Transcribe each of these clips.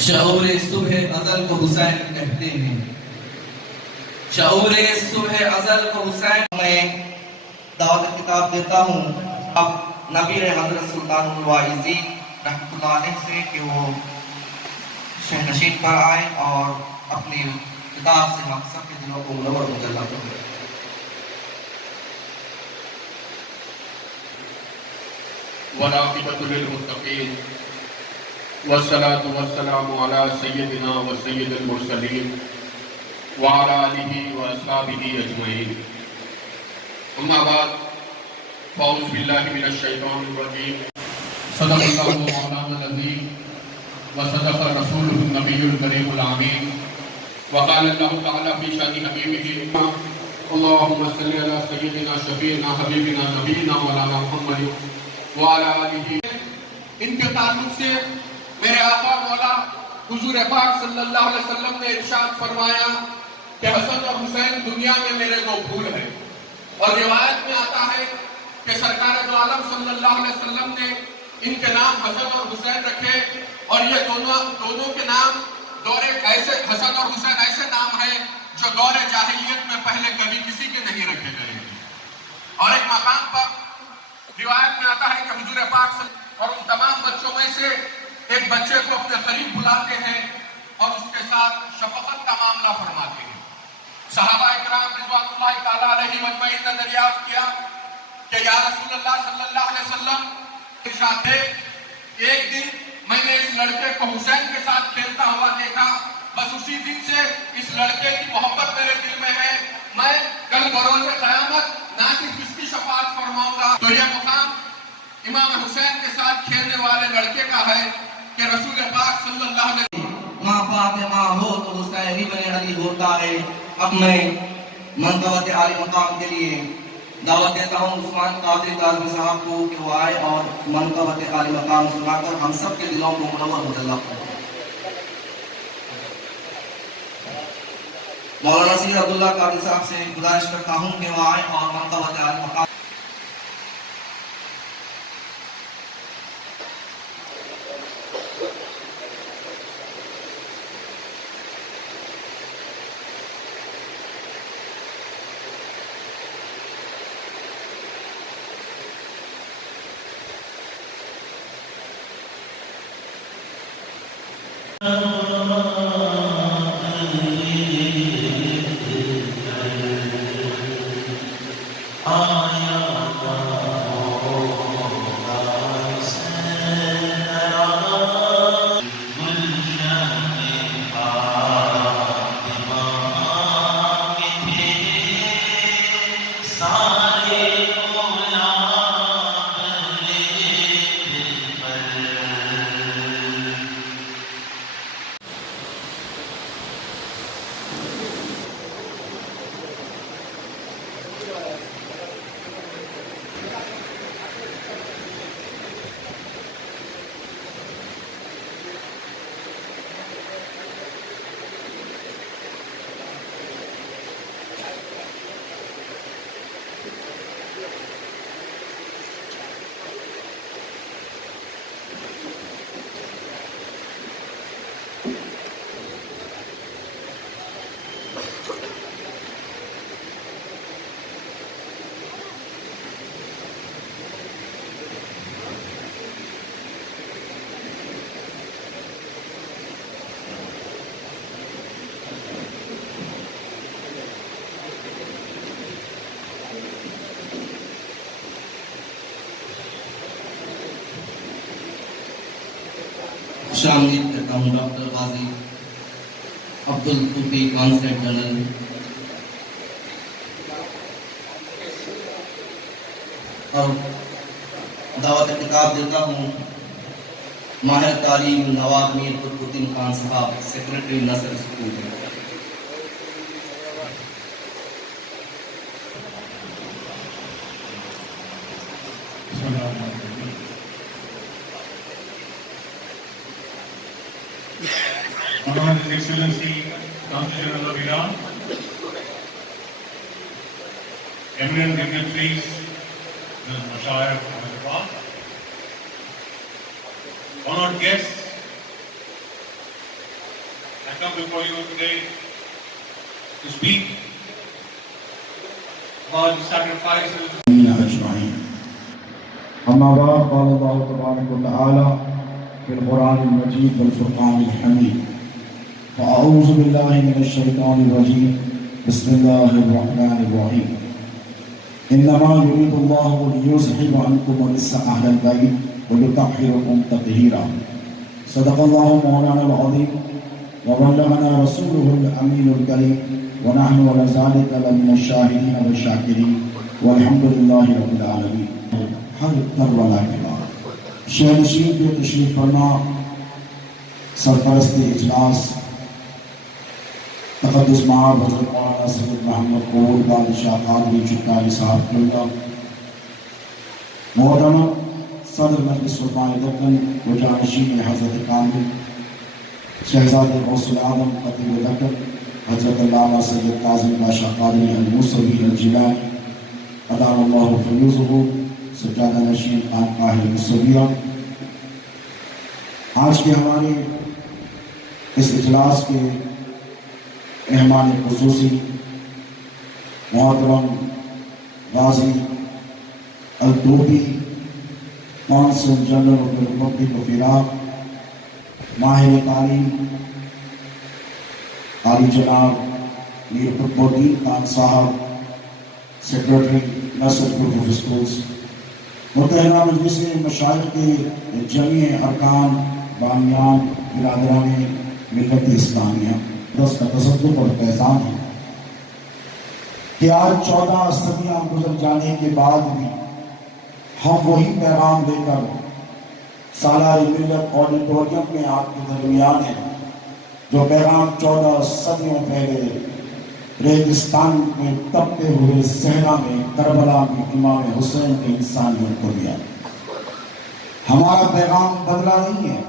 شعور صبح ازل کو حسین کہتے ہیں، شعور صبح ازل کو حسین. میں دعوت کتاب دیتا ہوں اب نبی حضرت سلطان الواعظی رحمۃ اللہ علیہ سے کہ وہ شہنشین پر آئے اور اپنی کتاب سے ہم سب کے دلوں کو منور مجلہ کریں. والعاقبۃ للمتقین والصلاة والسلام على سیدنا و سید المرسلین وعلى آلہ واصحابہ اجمعین. اما بعد فاعوذ باللہ من الشیطان الرجیم. صدق اللہ مولانا العظیم وصدق رسولہ النبی الکریم الامین. وقال اللہ تعالی فی شان حبیبہ اللہم صلی علی سیدنا شفیعنا حبیبنا نبینا مولانا محمد وعلى آلہ. ان کے تعلق سے میرے آقا مولا حضور پاک صلی اللہ علیہ وسلم نے ارشاد فرمایا کہ حسن اور حسین دنیا میں میرے دو پھول ہیں. اور روایت میں آتا ہے کہ سرکار دو عالم صلی اللہ علیہ وسلم نے ان کے نام حسن اور حسین رکھے، اور یہ دونوں کے نام ایسے حسن اور حسین ایسے نام ہیں جو دور جاہلیت میں پہلے کبھی کسی کے نہیں رکھے گئے. اور ایک مقام پر روایت میں آتا ہے کہ حضور پاک اور ان تمام بچوں میں سے ایک بچے کو اپنے قریب بلاتے ہیں اور اس کے ساتھ شفقت کا معاملہ فرماتے ہیں. صحابہ اکرام رضوان اللہ تعالیٰ علیہ مجمعین نے دریافت کیا کہ یا رسول اللہ صلی اللہ علیہ وسلم ارشاد ہے ایک دن میں نے اس لڑکے کو حسین کے ساتھ کھیلتا ہوا دیکھا، بس اسی دن سے اس لڑکے کی محبت میرے دل میں ہے، میں کل بروز قیامت نہ صرف اس کی شفاعت فرماؤں گا. تو یہ مقام امام حسین کے ساتھ کھیلنے والے لڑکے کا ہے کہ رسول پاک صلی اللہ علیہ وسلم ماں فاطمہ ہو تو حسین ابن علی ہوتا ہے. اب میں منقبت عالی مقام کے لیے دعوت دیتا ہوں عثمان قادری کاظمی صاحب کو کہ وہ آئے اور منقبت عالی مقام سنا کر ہم سب کے دلوں کو منور مجلہ کریں. مولانا سید عبداللہ قادری صاحب سے گزارش کرتا ہوں کہ وہ آئے اور منقبت عالی مقام شامل کرتا ہوں ڈاکٹر غازی عبدالقوفی کانسلیٹ جنرل. اور دعوت کتاب دیتا ہوں ماہر تعلیم نواب میر قطب خان صاحب secretary Nasr school. His Excellency, Council General of Iran, eminent dignitaries, the Mashayikh of Hyderabad, honored guests, come before you today to speak about the sacrifices. أجمعين. أما بعد قال الله تبارك وتعالى في القرآن المجيد والفرقان الحميد فأعوذ بالله من الشيطان الرجيم بسم الله الرحمن الرحيم إنما يريد الله ليذهب عنكم الرجس أهل البيت ويطهركم تطهيرا صدق الله مولانا العظيم وبلغنا رسوله الأمين الكريم ونحن على ذلك لمن الشاهدين والشاكرين والحمد لله رب العالمین. ہر کربلا کے بعد شہر نشین کے تشریف فرما سرپرست اجلاس تقدس مآب حضرت مولانا سید محمد قبول بادشاہ قادری چکاری صاحب اللہ، محترم صدر مجلس سلطان دکن و جانشین حضرت کامل شہزاد غوث العظم خطیب دکن حضرت علامہ سید کاظم بادشاہ قادری الموسوی الجیلانی ادام اللہ فیوزہ، سجادہ نشین خانقاہ موسویہ. آج کے ہمارے اس اجلاس کے مہمان خصوصی محترم غازی الطوفی قونصل general of the republic of Iraq, ماہر تعلیم عالی جناب میر قطب الدین خان صاحب، secretary Nasr group of schools, محترمہ مجلس مشائخ کے جمیع ارکان، بانیان، برادران ملت اسلامیہ، دس کا تصدق اور فیضان ہے کہ آج 14 صدیاں گزر جانے کے بعد بھی ہم وہی پیغام دے کر سالار ملت آڈیٹوریم میں آپ کے درمیان ہیں جو پیغام 14 صدیوں پہلے ریگستان میں تپتے ہوئے صحرا میں کربلا میں امام حسین کے انسانیت کو دیا. ہمارا پیغام بدلا نہیں ہے،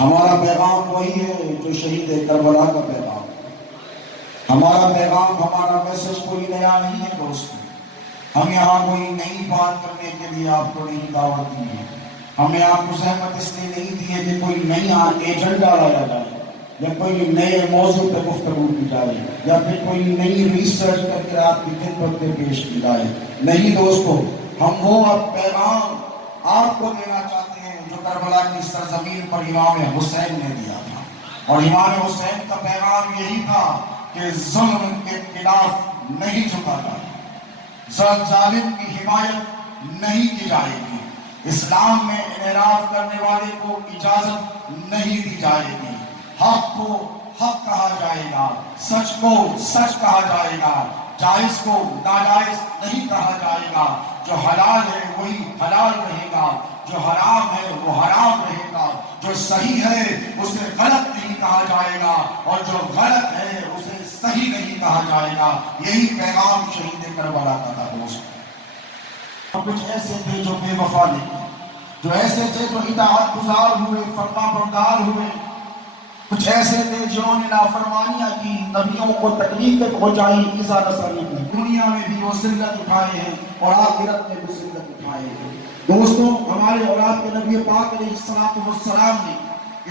ہمارا پیغام وہی ہے جو شہید کربلا کا پیغام. ہمارا پیغام، ہمارا میسج کوئی نیا نہیں ہے دوستو. ہم یہاں کوئی نئی بات کرنے کے لیے آپ کو نہیں دعوت دی ہے. ہمیں آپ کو زحمت اس لیے نہیں دی ہے کہ کوئی نیا ایجنڈا لایا جائے یا کوئی نئے موضوع پہ گفتگو کی جائے یا پھر کوئی نئی ریسرچ کر کے آپ کی خدمت میں پیش کی جائے. نہیں دوستو، ہم وہ پیغام آپ کو دینا چاہتے ہیں جو کربلا کی سرزمین پر امام حسین نے دیا تھا. اور امام حسین کا پیغام یہی تھا کہ ظلم کے خلاف نہیں جھکا جائے، ظالم کی حمایت نہیں کی جائے گی، اسلام میں انحراف کرنے والے کو اجازت نہیں دی جائے گی، حق کو حق کہا جائے گا، سچ کو سچ کہا جائے گا، جائز کو ناجائز نہیں کہا جائے گا. جو حلال ہے وہی حلال رہے گا، جو حرام ہے وہ حرام رہے گا، جو صحیح ہے اسے غلط نہیں کہا جائے گا اور جو غلط ہے اسے صحیح نہیں کہا جائے گا. یہی پیغام شہید کربلا کا تھا دوست. کچھ ایسے تھے جو بے وفا نہیں، جو ایسے تھے جو اطاعت گزار ہوئے، فرما بردار ہوئے، کچھ ایسے تھے جنہوں نے نافرمانیاں کی، نبیوں کو تکلیفیں پہنچائی، ایذا رسانی کی. دنیا میں بھی وہ ذلت اٹھائے ہیں اور آخرت میں بھی ذلت اٹھائے ہیں. دوستوں، ہمارے اولاد کے نبی پاک علیہ السلام نے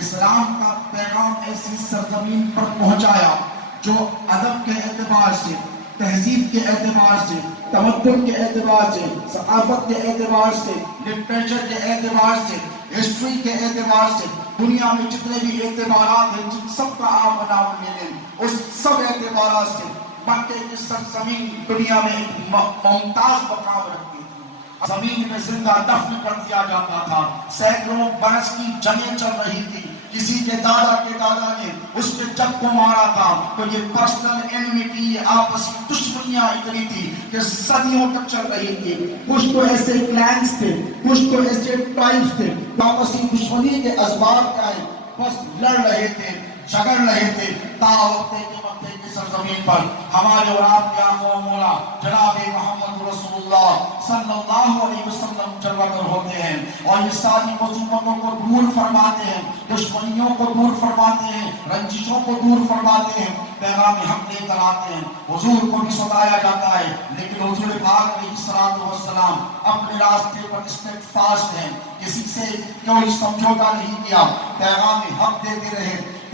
اسلام کا پیغام ایسی سرزمین پر پہنچایا جو ادب کے اعتبار سے، تہذیب کے اعتبار سے، تمدن کے اعتبار سے، ثقافت کے اعتبار سے، لٹریچر کے اعتبار سے، ہسٹری کے اعتبار سے، دنیا میں جتنے بھی اعتبارات ہیں جن سب کا آپ نام لے لیں، اس سب اعتبارات سے مکے کی سرزمین دنیا میں ممتاز مقام رکھتی تھی. زمین میں زندہ دفن کر دیا جاتا تھا. سینکڑوں برس کی جنگیں چل رہی تھی. کسی کے دادا نے اس کے جب کو مارا تھا تو یہ پرسنل انیمیٹی، آپسی دشمنیاں اتنی تھی کہ صدیوں تک چل رہی تھی. کچھ تو ایسے کلینز تھے، کچھ تو ایسے ٹرائبز تھے، آپسی دشمنی کے اسباب کیا ہیں، بس لڑ رہے تھے، جھگڑ رہے تھے. تا وقت کے سرزمین پر ہمارے اور آپ کے آقا و مولا جناب محمد رسول اللہ صلی اللہ علیہ وسلم جلوہ گر ہوتے ہیں اور یہ ساری مصیبتوں کو دور فرماتے ہیں، دشمنیوں کو دور فرماتے ہیں، رنجشوں کو دور فرماتے ہیں، پیغام حق لے کر آتے ہیں. حضور کو بھی ستایا جاتا ہے لیکن حضور پاک علیہ السلام اپنے راستے پر استقفاست ہیں، کسی سے کوئی سمجھوتا نہیں کیا، پیغام حق دیتے رہے،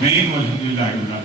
main Masjid al-Aqsa.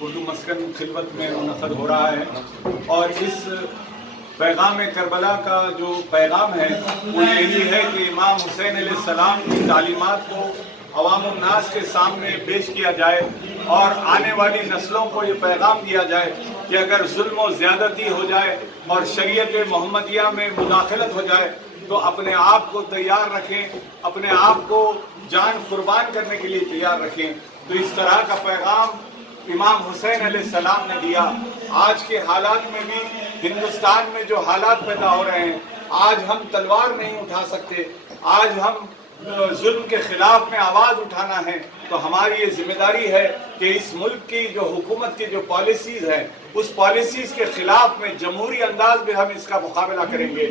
اردو مسکن خلوت میں منعقد ہو رہا ہے، اور اس پیغام کربلا کا جو پیغام ہے وہ یہی ہے کہ امام حسین علیہ السلام کی تعلیمات کو عوام الناس کے سامنے پیش کیا جائے، اور آنے والی نسلوں کو یہ پیغام دیا جائے کہ اگر ظلم و زیادتی ہو جائے اور شریعت محمدیہ میں مداخلت ہو جائے تو اپنے آپ کو تیار رکھیں، اپنے آپ کو جان قربان کرنے کے لیے تیار رکھیں۔ تو اس طرح کا پیغام امام حسین علیہ السلام نے دیا۔ آج کے حالات میں بھی ہندوستان میں جو حالات پیدا ہو رہے ہیں، آج ہم تلوار نہیں اٹھا سکتے، آج ہم ظلم کے خلاف میں آواز اٹھانا ہے، تو ہماری یہ ذمہ داری ہے کہ اس ملک کی جو حکومت کی جو پالیسیز ہیں اس پالیسیز کے خلاف میں جمہوری انداز میں ہم اس کا مقابلہ کریں گے،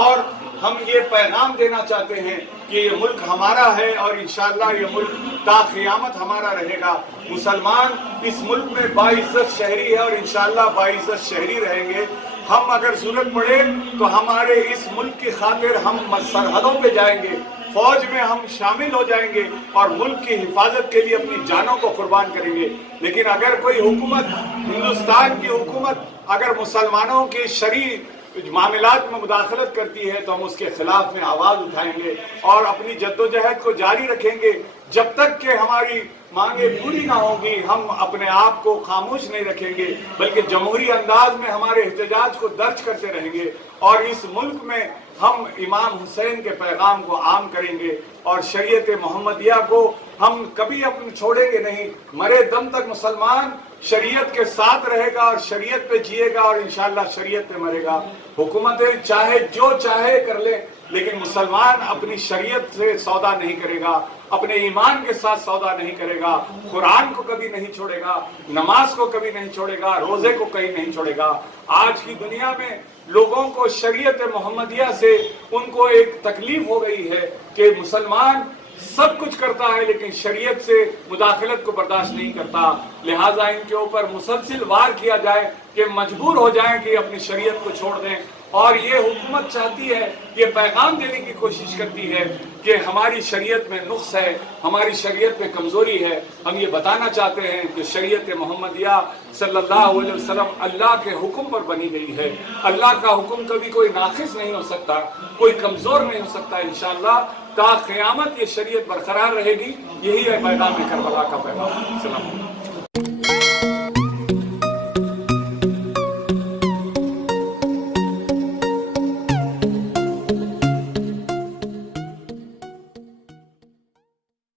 اور ہم یہ پیغام دینا چاہتے ہیں کہ یہ ملک ہمارا ہے اور انشاءاللہ یہ ملک تا قیامت ہمارا رہے گا۔ مسلمان اس ملک میں باعزت شہری ہے اور انشاءاللہ باعزت شہری رہیں گے۔ ہم اگر ضرورت پڑے تو ہمارے اس ملک کی خاطر ہم سرحدوں پہ جائیں گے، فوج میں ہم شامل ہو جائیں گے اور ملک کی حفاظت کے لیے اپنی جانوں کو قربان کریں گے۔ لیکن اگر کوئی حکومت، ہندوستان کی حکومت اگر مسلمانوں کی شرعی معاملات میں مداخلت کرتی ہے تو ہم اس کے خلاف میں آواز اٹھائیں گے اور اپنی جدوجہد کو جاری رکھیں گے۔ جب تک کہ ہماری مانگیں پوری نہ ہوگی ہم اپنے آپ کو خاموش نہیں رکھیں گے، بلکہ جمہوری انداز میں ہمارے احتجاج کو درج کرتے رہیں گے، اور اس ملک میں ہم امام حسین کے پیغام کو عام کریں گے، اور شریعت محمدیہ کو ہم کبھی چھوڑیں گے نہیں۔ مرے دم تک مسلمان شریعت کے ساتھ رہے گا اور شریعت پہ جیے گا اور انشاءاللہ شریعت پہ مرے گا۔ حکومتیں چاہے جو چاہے کر لیں، لیکن مسلمان اپنی شریعت سے سودا نہیں کرے گا، اپنے ایمان کے ساتھ سودا نہیں کرے گا، قرآن کو کبھی نہیں چھوڑے گا، نماز کو کبھی نہیں چھوڑے گا، روزے کو کہیں نہیں چھوڑے گا۔ آج کی دنیا میں لوگوں کو شریعت محمدیہ سے ان کو ایک تکلیف ہو گئی ہے کہ مسلمان سب کچھ کرتا ہے لیکن شریعت سے مداخلت کو برداشت نہیں کرتا، لہٰذا ان کے اوپر مسلسل وار کیا جائے کہ مجبور ہو جائیں کہ اپنی شریعت کو چھوڑ دیں۔ اور یہ حکومت چاہتی ہے، یہ پیغام دینے کی کوشش کرتی ہے کہ ہماری شریعت میں نقص ہے، ہماری شریعت میں کمزوری ہے۔ ہم یہ بتانا چاہتے ہیں کہ شریعت محمدیہ صلی اللہ علیہ وسلم اللہ کے حکم پر بنی گئی ہے۔ اللہ کا حکم کبھی کوئی ناقص نہیں ہو سکتا، کوئی کمزور نہیں ہو سکتا۔ انشاءاللہ تا قیامت یہ شریعت برقرار رہے گی۔ یہی ہے پیغام کربلا کا پیغام۔ سلام۔